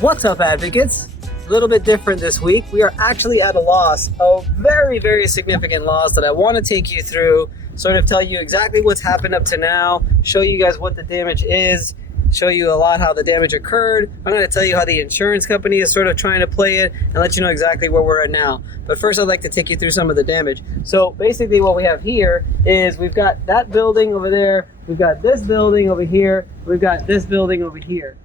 What's up, advocates? A little bit different this week. We are actually at a loss, a very, very significant loss that I want to take you through, sort of tell you exactly what's happened up to now, show you guys what the damage is, show you a lot how the damage occurred. I'm going to tell you how the insurance company is sort of trying to play it and let you know exactly where we're at now. But first, I'd like to take you through some of the damage. So basically what we have here is we've got that building over there, we've got this building over here, we've got this building over here.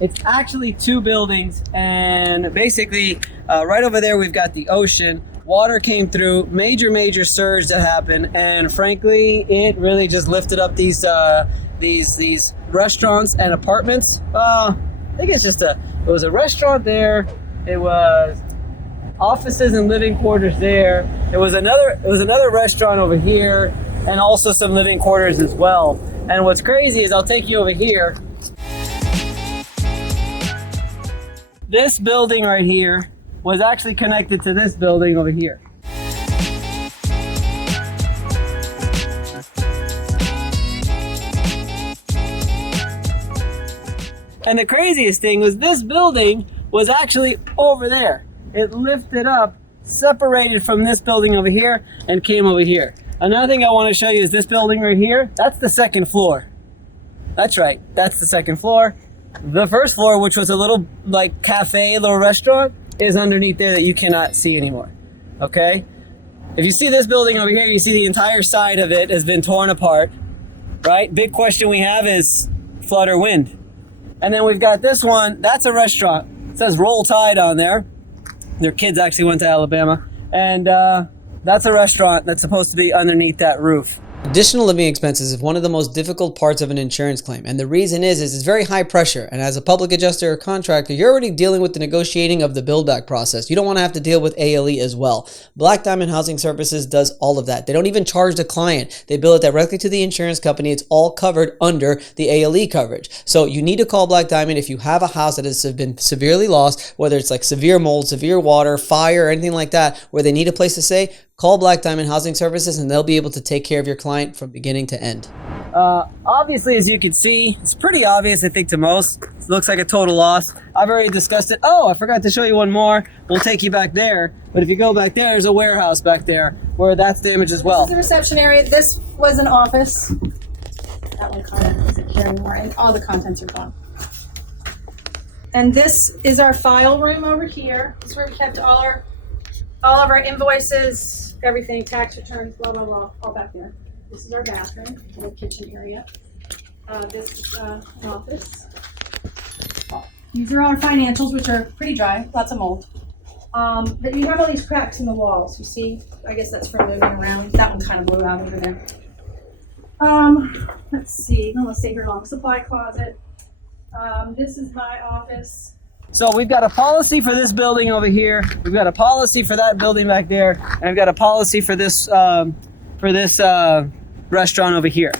It's actually two buildings, and basically right over there we've got the ocean. Water came through, major surge that happened, and frankly it really just lifted up these restaurants and apartments. I think it's just it was a restaurant there, it was offices and living quarters there, it was another restaurant over here, and also some living quarters as well. And what's crazy is I'll take you over here. This building right here was actually connected to this building over here. And the craziest thing was this building was actually over there. It lifted up, separated from this building over here, and came over here. Another thing I want to show you is this building right here. That's the second floor. That's right, that's the second floor. The first floor, which was a little like cafe, little restaurant, is underneath there that you cannot see anymore, okay? If you see this building over here, you see the entire side of it has been torn apart, right? Big question we have is flood or wind. And then we've got this one, that's a restaurant. It says Roll Tide on there. Their kids actually went to Alabama. And that's a restaurant that's supposed to be underneath that roof. Additional living expenses is one of the most difficult parts of an insurance claim, and the reason is it's very high pressure, and as a public adjuster or contractor, you're already dealing with the negotiating of the build back process. You don't want to have to deal with ALE as well. Black Diamond Housing Services does all of that. They don't even charge the client. They bill it directly to the insurance company. It's all covered under the ALE coverage. So you need to call Black Diamond if you have a house that has been severely lost, whether it's like severe mold, severe water, fire, or anything like that, where they need a place to stay. Call Black Diamond Housing Services and they'll be able to take care of your client from beginning to end. Obviously, as you can see, it's pretty obvious, I think, to most. It looks like a total loss. I've already discussed it. Oh, I forgot to show you one more. We'll take you back there. But if you go back there, there's a warehouse back there where that's damaged as well. This is the reception area. This was an office. That one comment isn't here anymore, and all the contents are gone. And this is our file room over here. This is where we kept all of our invoices, everything, tax returns, blah, blah, blah, all back there. This is our bathroom, the kitchen area. This is an office. These are our financials, which are pretty dry, lots of mold. But you have all these cracks in the walls, you see? I guess that's from moving around. That one kind of blew out over there. Let's see, don't want to stay here long. Supply closet. This is my office. So we've got a policy for this building over here. We've got a policy for that building back there, and we've got a policy for this restaurant over here.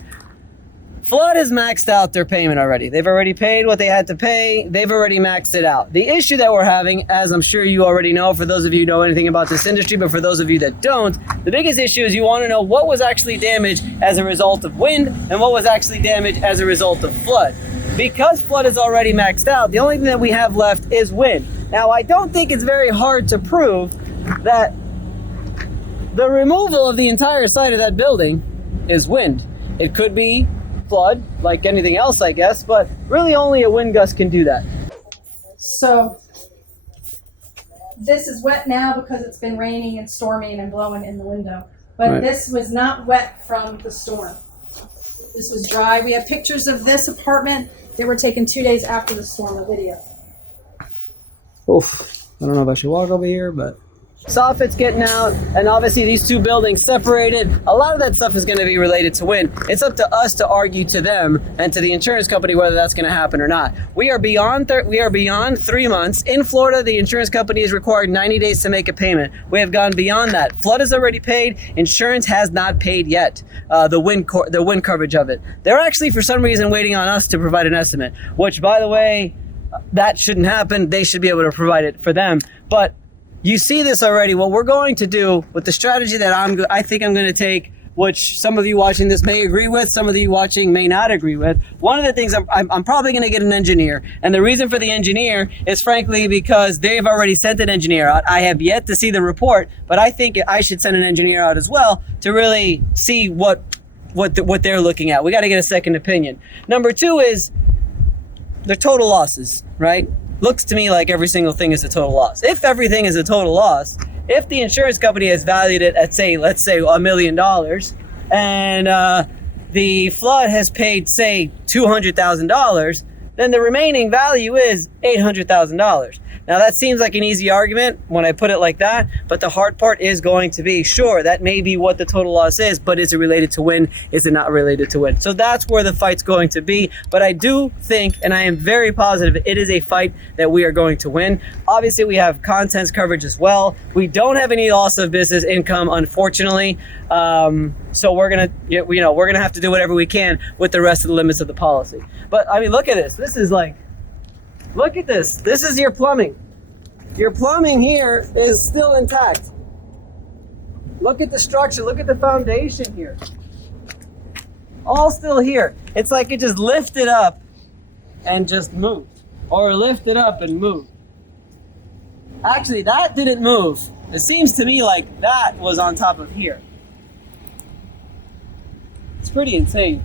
Flood has maxed out their payment already. They've already paid what they had to pay. They've already maxed it out. The issue that we're having, as I'm sure you already know, for those of you who know anything about this industry, but for those of you that don't, the biggest issue is you want to know what was actually damaged as a result of wind and what was actually damaged as a result of flood. Because flood is already maxed out, the only thing that we have left is wind. Now, I don't think it's very hard to prove that the removal of the entire side of that building is wind. It could be flood, like anything else, I guess, but really only a wind gust can do that. So this is wet now because it's been raining and storming and blowing in the window. But Right. This was not wet from the storm. This was dry. We have pictures of this apartment. They were taken 2 days after the storm, the video. Oof, I don't know if I should walk over here, but soffit's getting out, and obviously these two buildings separated. A lot of that stuff is going to be related to wind. It's up to us to argue to them and to the insurance company whether that's going to happen or not. We are beyond 3 months. In Florida, the insurance company is required 90 days to make a payment. We have gone beyond that. Flood is already paid. Insurance has not paid yet the wind coverage of it. They're actually, for some reason, waiting on us to provide an estimate, which, by the way, that shouldn't happen. They should be able to provide it for them. But you see this already. What we're going to do with the strategy that I think I'm going to take which some of you watching this may agree with, some of you watching may not agree with. One of the things I'm probably going to get an engineer. And the reason for the engineer is frankly because they've already sent an engineer out. I have yet to see the report, but I think I should send an engineer out as well to really see what they're looking at. We got to get a second opinion. Number two is the total losses, right? Looks to me like every single thing is a total loss. If everything is a total loss, if the insurance company has valued it at let's say $1 million, and the flood has paid say $200,000, then the remaining value is $800,000. Now that seems like an easy argument when I put it like that, but the hard part is going to be, sure, that may be what the total loss is, but is it related to win? Is it not related to win? So that's where the fight's going to be. But I do think, and I am very positive, it is a fight that we are going to win. Obviously, we have contents coverage as well. We don't have any loss of business income, unfortunately. So we're gonna have to do whatever we can with the rest of the limits of the policy. But I mean, look at this. This is like, look at this. This is your plumbing. Your plumbing here is still intact. Look at the structure. Look at the foundation here. All still here. It's like it just lifted up and just moved. Or lifted up and moved. Actually, that didn't move. It seems to me like that was on top of here. It's pretty insane.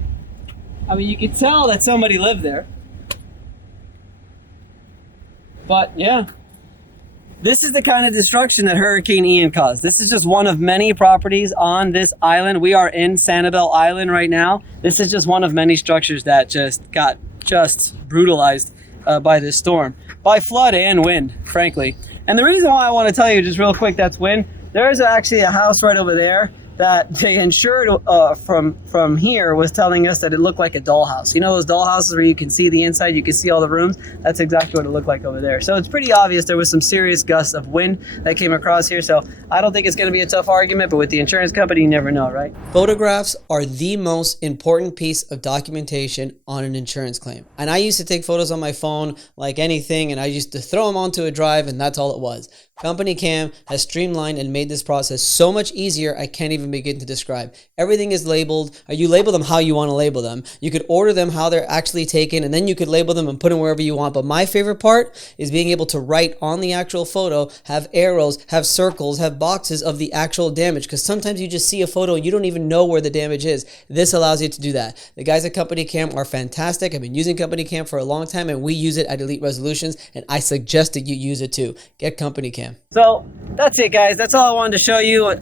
I mean, you could tell that somebody lived there. But yeah, this is the kind of destruction that Hurricane Ian caused. This is just one of many properties on this island. We are in Sanibel Island right now. This is just one of many structures that just got brutalized by this storm, by flood and wind, frankly. And the reason why I want to tell you just real quick that's wind, there's actually a house right over there that they insured from here was telling us that it looked like a dollhouse. You know those dollhouses where you can see the inside, you can see all the rooms? That's exactly what it looked like over there. So it's pretty obvious there was some serious gusts of wind that came across here. So I don't think it's going to be a tough argument, but with the insurance company, you never know, right? Photographs are the most important piece of documentation on an insurance claim. And I used to take photos on my phone like anything, and I used to throw them onto a drive, and that's all it was. Company Cam has streamlined and made this process so much easier, I can't even begin to describe. Everything is labeled. You label them how you want to label them. You could order them how they're actually taken, and then you could label them and put them wherever you want. But my favorite part is being able to write on the actual photo, have arrows, have circles, have boxes of the actual damage, because sometimes you just see a photo and you don't even know where the damage is. This allows you to do that. The guys at Company Cam are fantastic. I've been using Company Cam for a long time, and we use it at Elite Resolutions, and I suggest that you use it too. Get Company Cam. So that's it, guys. That's all I wanted to show you.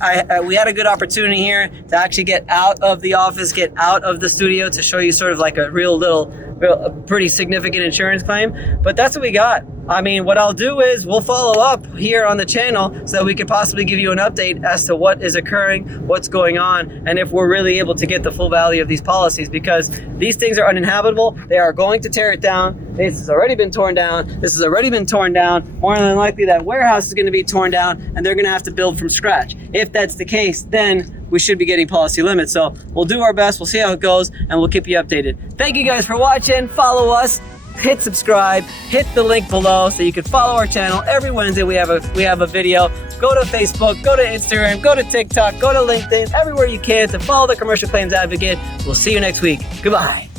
We had a good opportunity here to actually get out of the office, get out of the studio to show you sort of like a a pretty significant insurance claim. But that's what we got. I mean, what I'll do is we'll follow up here on the channel so that we could possibly give you an update as to what is occurring, what's going on, and if we're really able to get the full value of these policies, because these things are uninhabitable. They are going to tear it down. This has already been torn down. This has already been torn down. More than likely that warehouse is going to be torn down, and they're going to have to build from scratch. If that's the case, then we should be getting policy limits. So we'll do our best. We'll see how it goes, and we'll keep you updated. Thank you guys for watching. Follow us. Hit subscribe, hit the link below so you can follow our channel. Every Wednesday we have a video. Go to Facebook, go to Instagram, go to TikTok, go to LinkedIn, everywhere you can to follow the Commercial Claims Advocate. We'll see you next week. Goodbye.